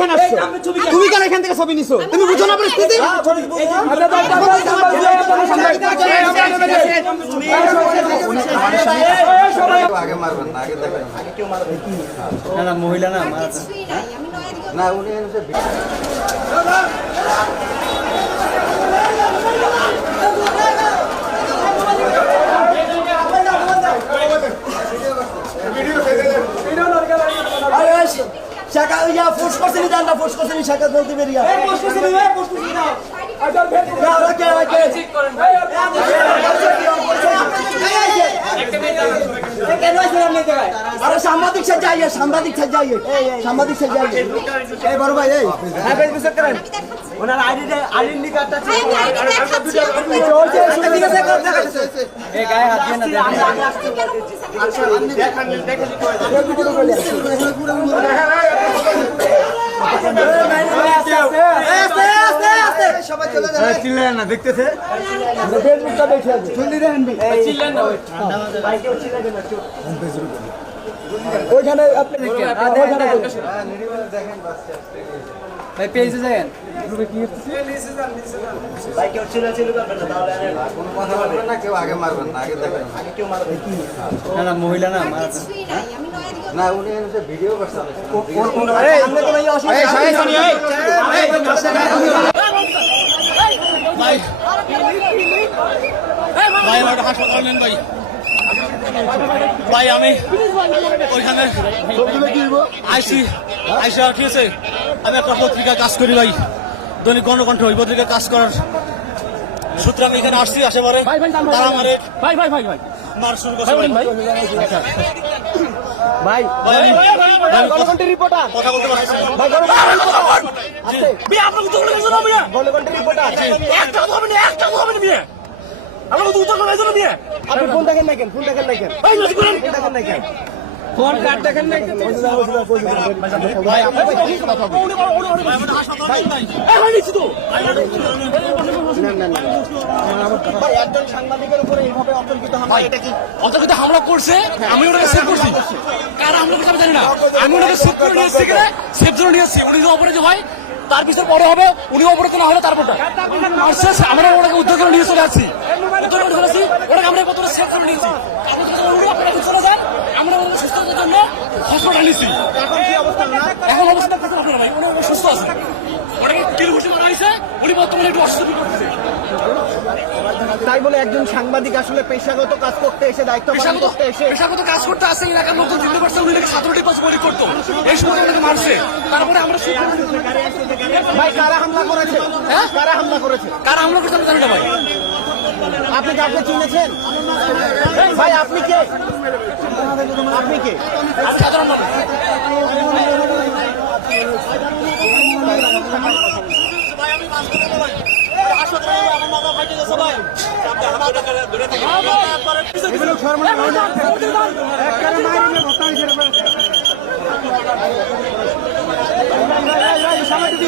এখানে আসছো তুমি কেন এখান থেকে ছবি নিছো তুমি বুঝো না পরিস্থিতি আগে না মহিলা না না উনি করছেন শাখা জলদি বেরিয়া আরে সাংবাদিক সে যাইয়ে সাংবাদিক সে যাইয়ে সাংবাদিক সে যাইয়ে এই বড় ভাই এই হ্যাঁ বিশেষ করেন ওনার আইডেন্টি কার্ডটা এই গায়ে হাত দিয়ে না আস্তে আস্তে আস্তে সবাই চলে চিল্লেন না। দেখতেছে ফেসবুকটা দেখে আছে শুনলি দেখেন চিল্লেন না ওইখানে আপনি ভাই পেয়েছে যাবেন মহিলা না না উনি ভিডিও করছেন আমরা কোনো ভাই আমার হাসপাতাল নেন ভাই। ভাই আমি ওইখানে আইসি আইসা ঠিক আছে। আমি একটা পত্রিকায় কাজ করি ভাই। দৈনিক গণকণ্ঠ ওই পত্রিকায় কাজ করার। সূত্রে আমি এখানে আসছি আসে পরে তারা আমার ভাই ভাই ভাই ভাই। মার শুরু করছে ভাই গণকণ্ঠের রিপোর্টার। ভাই গণকণ্ঠের রিপোর্টার একটা হবে না একটা হবে না আমাকে উত্তর করার জন্য আপনি ফোন দেখেন না কেন ফোন দেখেন না কেন ফোন দেখেন না কেন ফোন কার্ড দেখেন না ভাই আপনি কথা ভাই ভাই ভাই ভাই একজন সাংবাদিকের উপরে এইভাবে অতর্কিত হামলা এটা কি? অন্তর্গত হামলা করছে? আমি ওটাকে সেভ করছি। কারা হামলা করছে জানি না। আমি ওটাকে সেভ করে নিয়ে এসেছি কিনা সেভ জন্য নিয়ে এসেছি। উনি যে অপরাধী হয় তার পিছনে পরে হবে। উনি অপরাধ না হলে তারপরটা আমরা ওটাকে উদ্ধার করে নিয়ে চলে আসছি। উদ্ধার করে চলে আসছি। ওটাকে আমরা কতটা সেভ করে নিয়েছি আপনি তো উনি আপনারা এখন চলে যান আমরা ওনাকে সুস্থতার জন্য হসপিটাল নিচ্ছি এখন কি অবস্থা না? এখন অবস্থা ভাই উনি আছে কিল ঘুষি মারা হয়েছে উনি বর্তমানে একটু অসুস্থ করতেছে। তাই বলে একজন সাংবাদিক আসলে পেশাগত কাজ করতে এসে দায়িত্ব পালন করতে এসে পেশাগত কাজ করতে আসে এলাকার লোকজন চিনতে পারছে উনি নাকি সাতটি পাঁচ বলি করতো। এই সময় ওনাকে মারছে। তারপরে আমরা ভাই কারা হামলা করেছে? হ্যাঁ? কারা হামলা করেছে? কারা হামলা করছে আমি জানি না ভাই। আপনি কি আপনি চিনেছেন? ভাই আপনি কে? আপনি কে? সামাজিক